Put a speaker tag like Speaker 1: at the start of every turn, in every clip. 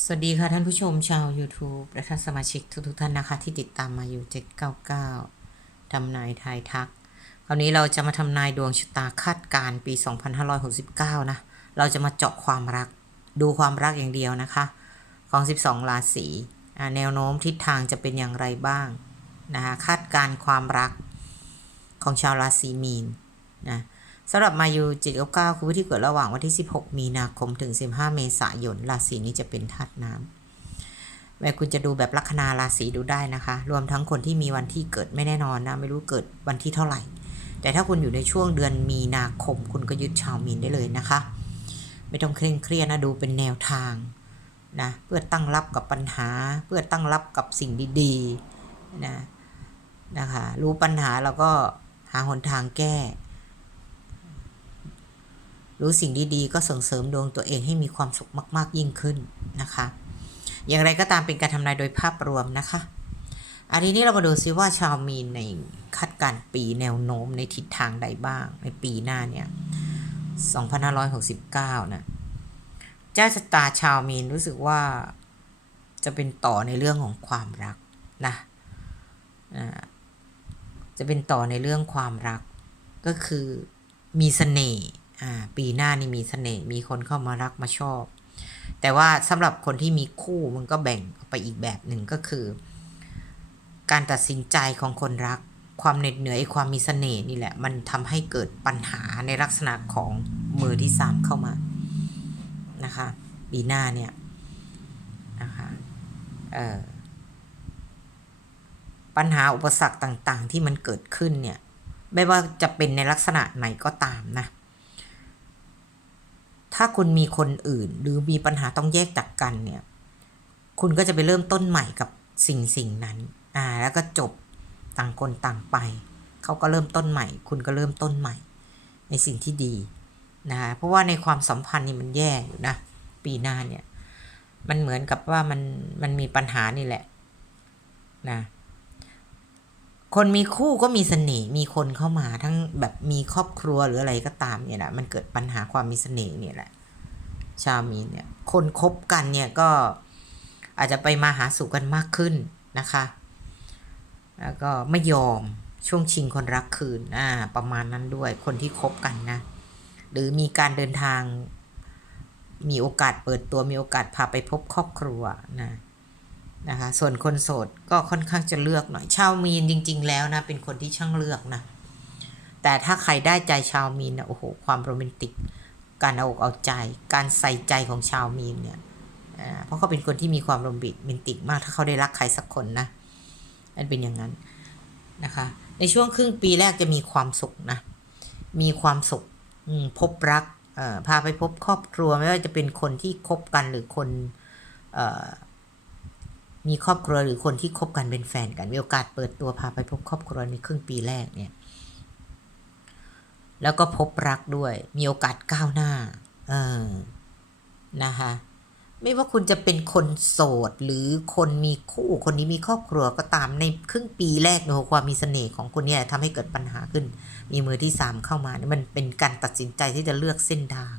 Speaker 1: สวัสดีค่ะท่านผู้ชมชาว YouTube และท่านสมาชิกทุกๆท่านนะคะ ที่ติดตามมาอยู่ 799ทำนายทายทัก คราวนี้เราจะมาทำนายดวงชะตาคาดการณ์ปี 2569 นะ เราจะมาเจาะความรัก ดูความรักอย่างเดียวนะคะ ของ 12 ราศีแนวโน้มทิศทางจะเป็นอย่างไรบ้างนะคะคาดการณ์ความรักของชาวราศีมีนนะ สำหรับมายูจิตก้าคือวิธีเกิดระหว่างวันที่ 16 มีนาคมถึง 15 เมษายนราศีนี้จะเป็นธาตุน้ำแม้คุณจะดูแบบลัคนาราศีดูได้นะคะ รวมทั้งคนที่มีวันที่เกิดไม่แน่นอนนะไม่รู้เกิดวันที่เท่าไหร่ แต่ถ้าคุณอยู่ในช่วงเดือนมีนาคม คุณก็ยึดชาวมีนได้เลยนะคะ ไม่ต้องเคร่งเครียดนะดูเป็นแนวทางนะเพื่อตั้งรับกับปัญหา เพื่อตั้งรับกับสิ่งดีๆนะนะคะรู้ปัญหาแล้วก็หาหนทางแก้ รู้สิ่งดีๆ ก็ส่งเสริมดวงตัวเองให้มีความสุขมาก ๆ ยิ่งขึ้นนะคะ อย่างไรก็ตามเป็นการทำนายโดยภาพรวมนะคะ อันนี้นี่เรามาดูซิว่าชาวมีนในคาดการณ์ปีแนวโน้มในทิศทางใดบ้าง ในปีหน้าเนี่ย 2569 นะเจ้าชะตาชาวมีนรู้สึกว่าจะเป็นต่อในเรื่องของความรักนะจะเป็นต่อในเรื่องความรักก็คือมีเสน่ห์ ปีหน้านี่มีเสน่ห์มีคนเข้ามารักมาชอบ แต่ว่าสำหรับคนที่มีคู่มันก็แบ่งออกไปอีกแบบหนึ่งก็คือ การตัดสินใจของคนรัก ความเหน็ดเหนื่อยความมีเสน่ห์นี่แหละ มันทำให้เกิดปัญหาในลักษณะของมือที่สามเข้ามานะคะปีหน้าเนี่ยนะคะเอ่อปัญหาอุปสรรคต่างๆ ที่มันเกิดขึ้นเนี่ย ไม่ว่าจะเป็นในลักษณะไหนก็ตามนะ ถ้าคุณมีคนอื่น หรือมีปัญหาต้องแยกจากกันเนี่ย คุณก็จะไปเริ่มต้นใหม่กับสิ่งสิ่งนั้น อ่า แล้วก็จบต่างคนต่างไป เขาก็เริ่มต้นใหม่ คุณก็เริ่มต้นใหม่ ในสิ่งที่ดีนะคะเพราะว่าในความสัมพันธ์นี่มันแย่อยู่นะ ปีหน้าเนี่ย มันเหมือนกับว่ามันมันมีปัญหานี่แหละนะ คนมีคู่ก็มีเสน่ห์มีคนเข้ามาทั้งแบบมีครอบครัวหรืออะไรก็ตามเนี่ยแหละมันเกิดปัญหาความมีเสน่ห์เนี่ยแหละ ชาวมีเนี่ย คนคบกันเนี่ยก็อาจจะไปมาหาสู่กันมากขึ้นนะคะ แล้วก็ไม่ยอมช่วงชิงคนรักคืนอ่าประมาณนั้นด้วยคนที่คบกันนะ หรือมีการเดินทาง มีโอกาสเปิดตัวมีโอกาสพาไปพบครอบครัวนะ นะคะส่วนคนโสดก็ค่อนข้างจะเลือกหน่อยชาวมีนจริง ๆ แล้วนะเป็นคนที่ช่างเลือกนะ แต่ถ้าใครได้ใจชาวมีนนะโอ้โหความโรแมนติก การเอาอกเอาใจ การใส่ใจของชาวมีนเนี่ยเพราะเขาเป็นคนที่มีความโรแมนติกมากถ้าเขาได้รักใครสักคนนะนั่นเป็นอย่างนั้นนะคะ ในช่วงครึ่งปีแรกจะมีความสุขนะ มีความสุขพบรักพาไปพบครอบครัวไม่ว่าจะเป็นคนที่คบกันหรือคนอ มีครอบครัวหรือคนที่คบกันเป็นแฟนกันมีโอกาสเปิดตัวพาไปพบครอบครัวในครึ่งปีแรกเนี่ย แล้วก็พบรักด้วย มีโอกาสก้าวหน้า เออนะคะไม่ว่าคุณจะเป็นคนโสดหรือคนมีคู่คนนี้มีครอบครัวก็ตามในครึ่งปีแรกเนอะความมีเสน่ห์ของคนเนี้ทำให้เกิดปัญหาขึ้น มีมือที่สามเข้ามาเนี่ยมันเป็นการตัดสินใจที่จะเลือกเส้นทาง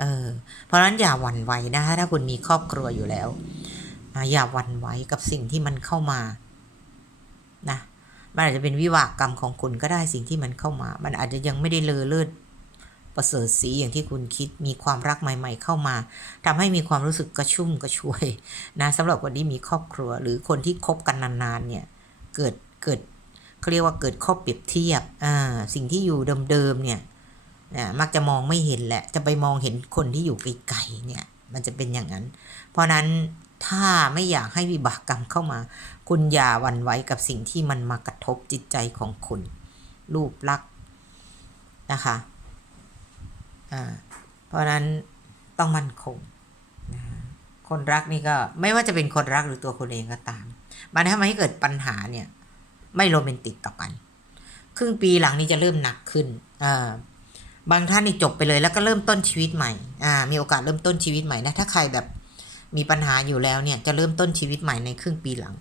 Speaker 1: เออเพราะฉะนั้นอย่าหวั่นไหวนะคะถ้าคุณมีครอบครัวอยู่แล้ว อ่าอย่าหวั่นไหวกับสิ่งที่มันเข้ามานะมันอาจจะเป็นวิบากกรรมของคุณก็ได้สิ่งที่มันเข้ามา มันอาจจะยังไม่ได้เลอเลิศประเสริฐสีอย่างที่คุณคิดมีความรักใหม่ ๆ เข้ามาทำให้มีความรู้สึกกระชุ่มกระชวยนะสำหรับคนที่มีครอบครัว หรือคนที่คบกันนานๆเนี่ยเกิดเกิดเขาเรียกว่าเกิดข้อเปรียบเทียบอ่าสิ่งที่อยู่เดิมๆเนี่ยนะมักจะมองไม่เห็นแหละ จะไปมองเห็นคนที่อยู่ไกลๆเนี่ย มันจะเป็นอย่างนั้น เพราะนั้น ถ้าไม่อยากให้วิบากกรรมเข้ามา คุณอย่าหวันไหวกับสิ่งที่มันมากระทบจิตใจของคุณ รูปลักษณ์นะคะเพราะนั้นต้องมั่นคงคนรักนี่ก็ไม่ว่าจะเป็นคนรักหรือตัวคุณเองก็ตาม มันทำให้เกิดปัญหาเนี่ย ไม่โรแมนติกต่อกัน ครึ่งปีหลังนี้จะเริ่มหนักขึ้นบางท่านนี่จบไปเลยแล้วก็เริ่มต้นชีวิตใหม่มีโอกาสเริ่มต้นชีวิตใหม่นะถ้าใครแบบ มีปัญหาอยู่แล้วเนี่ยจะเริ่มต้นชีวิตใหม่ในครึ่งปีหลัง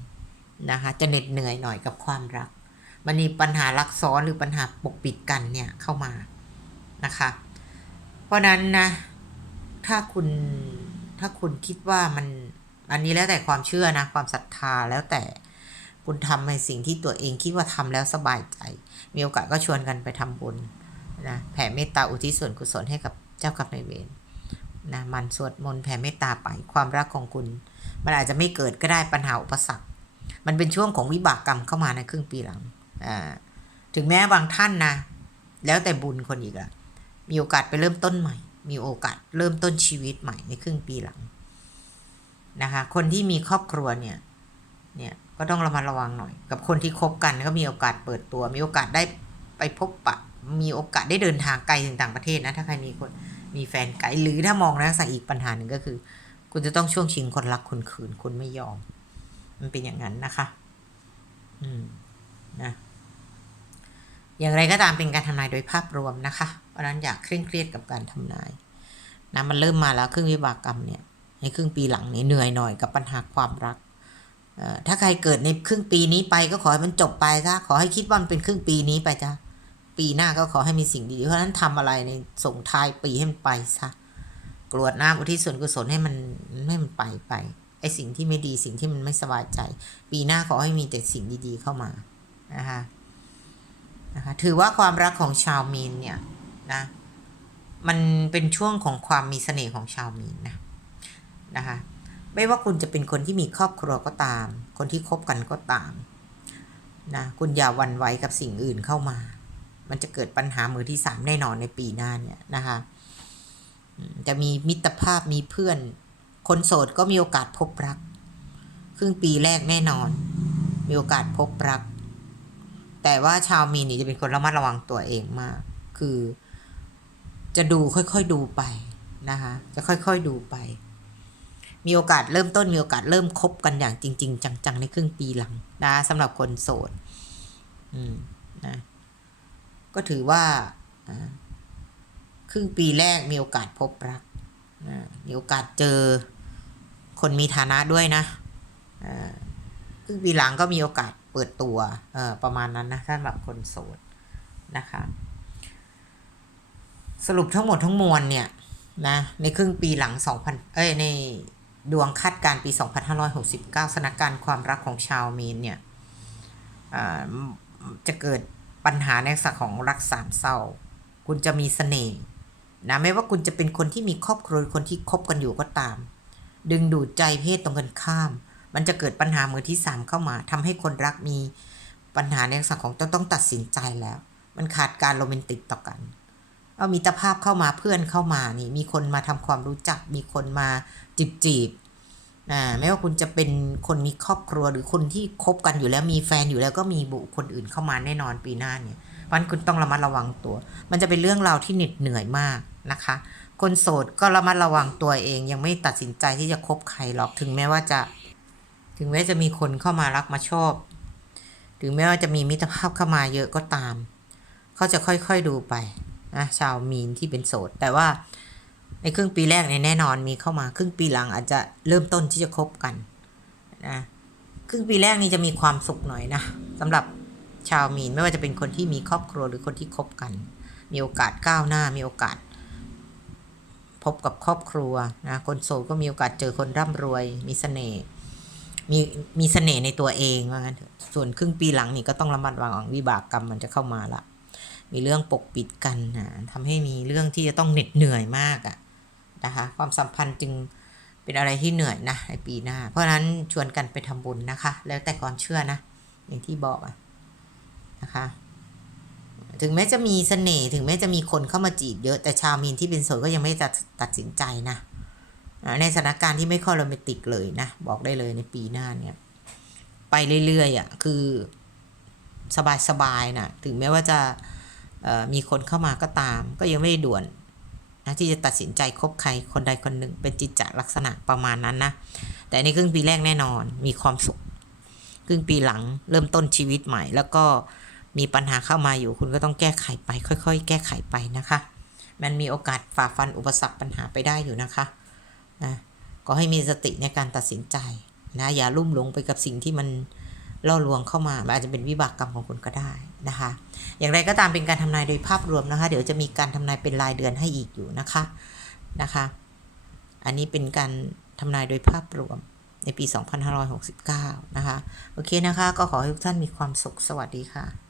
Speaker 1: นะคะ จะเหน็ดเหนื่อยหน่อยกับความรัก มันมีปัญหารักซ้อนหรือปัญหาปกปิดกันเนี่ยเข้ามานะคะ เพราะนั้นนะถ้าคุณถ้าคุณคิดว่ามันอันนี้แล้วแต่ความเชื่อนะความศรัทธาแล้วแต่คุณทำในสิ่งที่ตัวเองคิดว่าทำแล้วสบายใจ มีโอกาสก็ชวนกันไปทำบุญนะแผ่เมตตาอุทิศส่วนกุศลให้กับเจ้ากรรมนายเวร นะมันสวดมนต์แผ่เมตตาไปความรักของคุณ มันอาจจะไม่เกิดก็ได้ปัญหาอุปสรรค มันเป็นช่วงของวิบากกรรมเข้ามาในครึ่งปีหลังอ่าถึงแม้บางท่านนะแล้วแต่บุญคนอีกอะมีโอกาสไปเริ่มต้นใหม่ มีโอกาสเริ่มต้นชีวิตใหม่ในครึ่งปีหลังนะคะคนที่มีครอบครัวเนี่ยเนี่ยก็ต้องระมัดระวังหน่อย กับคนที่คบกันก็มีโอกาสเปิดตัว มีโอกาสได้ไปพบปะ มีโอกาสได้เดินทางไกลถึงต่างประเทศนะถ้าใครมีคน มีแฟนไกลหรือถ้ามองนะสักอีกปัญหาหนึ่งก็คือ คุณจะต้องช่วงชิงคนรักคนคืนคุณไม่ยอม มันเป็นอย่างนั้นนะคะ อืมนะอย่างไรก็ตามเป็นการทำนายโดยภาพรวมนะคะเพราะฉะนั้นอยากเคร่งเครียดกับการทำนายนะมันเริ่มมาแล้วครึ่งวิบากกรรมเนี่ยในครึ่งปีหลังนี้เหนื่อยหน่อยกับปัญหาความรักถ้าใครเกิดในครึ่งปีนี้ไปก็ขอให้มันจบไปซะขอให้คิดว่ามันเป็นครึ่งปีนี้ไปจ้ะ ปีหน้าก็ขอให้มีสิ่งดี เพราะนั้นทำอะไรในส่งท้ายปีให้มันไปซะกรวดน้ำอุทิศส่วนกุศลให้มันให้มันไปไปไอสิ่งที่ไม่ดีสิ่งที่มันไม่สบายใจ ปีหน้าขอให้มีแต่สิ่งดีๆเข้ามานะคะนะคะถือว่าความรักของชาวมีนเนี่ยนะมันเป็นช่วงของความมีเสน่ห์ของชาวมีนนะนะคะไม่ว่าคุณจะเป็นคนที่มีครอบครัวก็ตาม คนที่คบกันก็ตามนะคุณอย่าวันไหวกับสิ่งอื่นเข้ามา มันจะเกิดปัญหามือที่สามแน่นอนในปีหน้าเนี่ยนะคะจะมีมิตรภาพมีเพื่อน คนโสดก็มีโอกาสพบรัก ครึ่งปีแรกแน่นอน มีโอกาสพบรัก แต่ว่าชาวมีนนี่จะเป็นคนระมัดระวังตัวเองมาก คือ จะดูค่อยๆดูไปนะคะ จะค่อยๆดูไป มีโอกาสเริ่มต้นมีโอกาสเริ่มคบกันอย่างจริง ๆ จังๆในครึ่งปีหลังนะสำหรับคนโสด อืมนะ ก็ถือว่าครึ่งปีแรกมีโอกาสพบรัก มีโอกาสเจอคนมีฐานะด้วยนะครึ่งปีหลังก็มีโอกาสเปิดตัวประมาณนั้นนะสำหรับคนโสดนะคะ สรุปทั้งหมดทั้งมวลเนี่ยนะในครึ่งปีหลัง 2000 เอ้ยในดวงคาดการปี 2569สถานการณ์ความรักของชาวเมีนเนี่ยจะเกิด ปัญหาในสักของรักสามเศร้า คุณจะมีสเสน่ห์นะไม่ว่าคุณจะเป็นคนที่มีครอบครัวคนที่คบกันอยู่ก็ตาม ดึงดูดใจเพศตรงกันข้าม มันจะเกิดปัญหามือที่สามเข้ามาทำให้คนรักมีปัญหาในสังของต้องต้องตัดสินใจแล้ว มันขาดการโรแมนติกต่อกันเอามีตภาพเข้ามาเพื่อนเข้ามานี่มีคนมาทำความรู้จัก มีคนมาจีบจีบ นะไม่ว่าคุณจะเป็นคนมีครอบครัวหรือคนที่คบกันอยู่แล้วมีแฟนอยู่แล้วก็มีบุคคลอื่นเข้ามาแน่นอนปีหน้าเนี่ยมันคุณต้องระมัดระวังตัว มันจะเป็นเรื่องราวที่เหน็ดเหนื่อยมากนะคะ คนโสดก็ระมัดระวังตัวเอง ยังไม่ตัดสินใจที่จะคบใครหรอกถึงแม้ว่าจะ ถึงแม้จะมีคนเข้ามารักมาชอบ ถึงแม้ว่าจะมีมิตรภาพเข้ามาเยอะก็ตาม เขาจะค่อยๆดูไปนะชาวมีนที่เป็นโสด แต่ว่า ในครึ่งปีแรกเนี่ยแน่นอนมีเข้ามา ครึ่งปีหลังอาจจะเริ่มต้นที่จะคบกันนะครึ่งปีแรกนี้จะมีความสุขหน่อยนะสำหรับชาวมีนไม่ว่าจะเป็นคนที่มีครอบครัวหรือคนที่คบกัน มีโอกาสก้าวหน้ามีโอกาส พบกับครอบครัวนะคนโสดก็มีโอกาสเจอคนร่ำรวย มีเสน่ห์มีมีเสน่ห์ในตัวเองว่างั้นส่วนครึ่งปีหลังนี่ก็ต้องระมัดระวังวิบากกรรมมันจะเข้ามาละมีเรื่องปกปิดกันนะทำให้มีเรื่องที่จะต้องเหน็ดเหนื่อยมากอะ นะคะความสัมพันธ์จึงเป็นอะไรที่เหนื่อยนะในปีหน้า เพราะฉะนั้นชวนกันไปทำบุญนะคะ แล้วแต่ความเชื่อนะ อย่างที่บอกอะนะคะ ถึงแม้จะมีเสน่ห์ถึงแม้จะมีคนเข้ามาจีบเยอะแต่ชาวมีนที่เป็นโสดก็ยังไม่จะตัดสินใจนะในสถานการณ์ที่ไม่ค่อยโรแมนติกเลยนะ บอกได้เลยในปีหน้าเนี่ย ไปเรื่อยๆอะคือสบายๆนะถึงแม้ว่าจะมีคนเข้ามาก็ตาม ก็ยังไม่ได้ด่วน นะที่จะตัดสินใจคบใครคนใดคนหนึ่ง เป็นจิตจลักษณะประมาณนั้นนะ แต่ในครึ่งปีแรกแน่นอนมีความสุข ครึ่งปีหลังเริ่มต้นชีวิตใหม่ แล้วก็มีปัญหาเข้ามาอยู่คุณก็ต้องแก้ไขไป ค่อย ๆ แก้ไขไปนะคะ มันมีโอกาสฝ่าฟันอุปสรรคปัญหาไปได้อยู่นะคะนะก็ให้มีสติในการตัดสินใจนะอย่าลุ่มหลงไปกับสิ่งที่มัน ล่อลวงเข้ามาอาจจะเป็นวิบากกรรมของคุณก็ได้นะคะ อย่างไรก็ตามเป็นการทำนายโดยภาพรวมนะคะ เดี๋ยวจะมีการทำนายเป็นรายเดือนให้อีกอยู่นะคะนะคะ อันนี้เป็นการทำนายโดยภาพรวมในปี 2569 นะคะ โอเคนะคะ ก็ขอให้ทุกท่านมีความสุขสวัสดีค่ะ